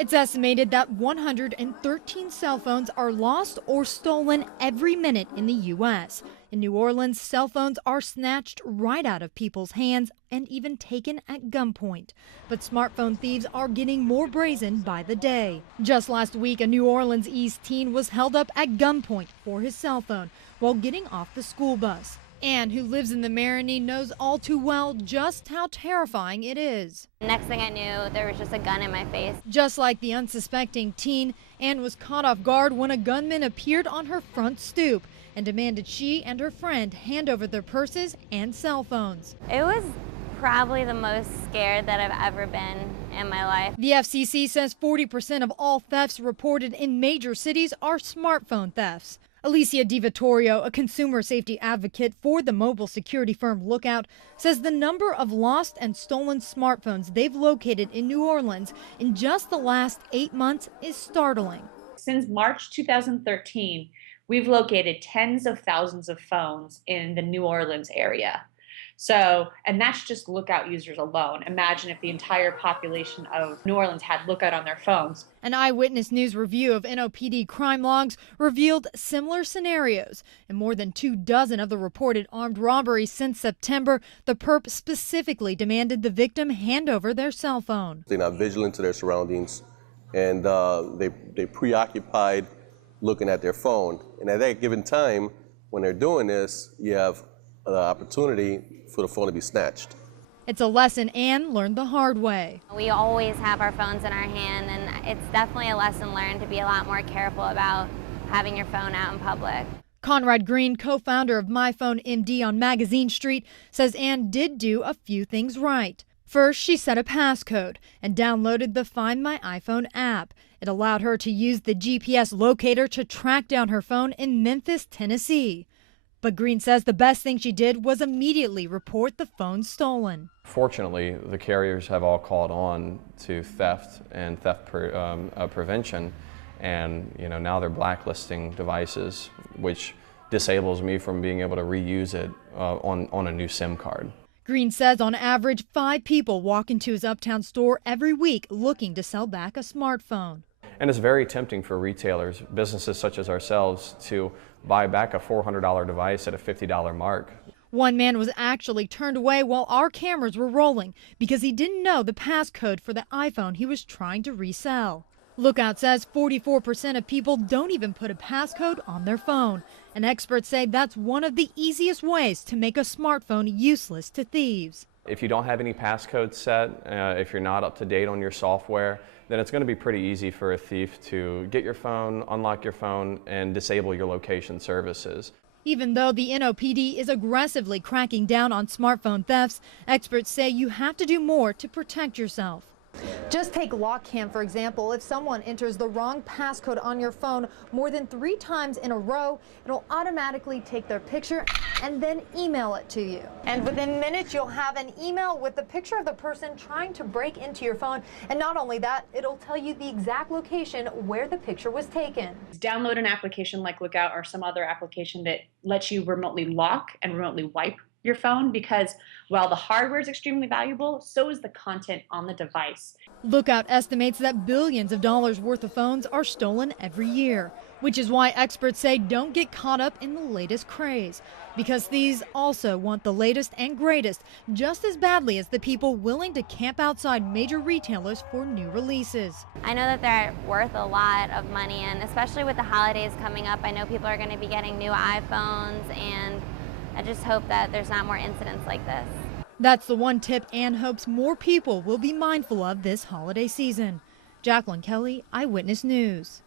It's estimated that 113 cell phones are lost or stolen every minute in the U.S. In New Orleans, cell phones are snatched right out of people's hands and even taken at gunpoint. But smartphone thieves are getting more brazen by the day. Just last week, a New Orleans East teen was held up at gunpoint for his cell phone while getting off the school bus. Anne, who lives in the Marigny, knows all too well just how terrifying it is. Next thing I knew, there was just a gun in my face. Just like the unsuspecting teen, Anne was caught off guard when a gunman appeared on her front stoop and demanded she and her friend hand over their purses and cell phones. It was probably the most scared that I've ever been in my life. The FCC says 40% of all thefts reported in major cities are smartphone thefts. Alicia DiVittorio, a consumer safety advocate for the mobile security firm Lookout, says the number of lost and stolen smartphones they've located in New Orleans in just the last 8 months is startling. Since March 2013, we've located tens of thousands of phones in the New Orleans area. And that's just Lookout users alone. Imagine if the entire population of New Orleans had Lookout on their phones. An Eyewitness News review of NOPD crime logs revealed similar scenarios. In more than 24 of the reported armed robberies since September, the perp specifically demanded the victim hand over their cell phone. They're not vigilant to their surroundings, and they're preoccupied looking at their phone. And at that given time, when they're doing this, you have the opportunity for the phone to be snatched. It's a lesson Anne learned the hard way. We always have our phones in our hand, and it's definitely a lesson learned to be a lot more careful about having your phone out in public. Conrad Green, co-founder of MyPhoneMD on Magazine Street, says Anne did do a few things right. First, she set a passcode and downloaded the Find My iPhone app. It allowed her to use the GPS locator to track down her phone in Memphis, Tennessee. But Green says the best thing she did was immediately report the phone stolen. Fortunately, the carriers have all caught on to theft and theft prevention, and now they're blacklisting devices, which disables me from being able to reuse it on a new SIM card. Green says on average 5 people walk into his Uptown store every week looking to sell back a smartphone. And it's very tempting for retailers, businesses such as ourselves, to buy back a $400 device at a $50 mark. One man was actually turned away while our cameras were rolling because he didn't know the passcode for the iPhone he was trying to resell. Lookout says 44% of people don't even put a passcode on their phone, and experts say that's one of the easiest ways to make a smartphone useless to thieves. If you don't have any passcodes set, if you're not up to date on your software, then it's going to be pretty easy for a thief to get your phone, unlock your phone, and disable your location services. Even though the NOPD is aggressively cracking down on smartphone thefts, experts say you have to do more to protect yourself. Just take LockCam, for example. If someone enters the wrong passcode on your phone more than 3 times in a row, it'll automatically take their picture and then email it to you. And within minutes, you'll have an email with the picture of the person trying to break into your phone. And not only that, it'll tell you the exact location where the picture was taken. Download an application like Lookout or some other application that lets you remotely lock and remotely wipe your phone, because while the hardware is extremely valuable, so is the content on the device. Lookout estimates that billions of dollars worth of phones are stolen every year, which is why experts say don't get caught up in the latest craze, because thieves also want the latest and greatest just as badly as the people willing to camp outside major retailers for new releases. I know that they're worth a lot of money, and especially with the holidays coming up, I know people are going to be getting new iPhones, and I just hope that there's not more incidents like this. That's the one tip Anne hopes more people will be mindful of this holiday season. Jacqueline Kelly, Eyewitness News.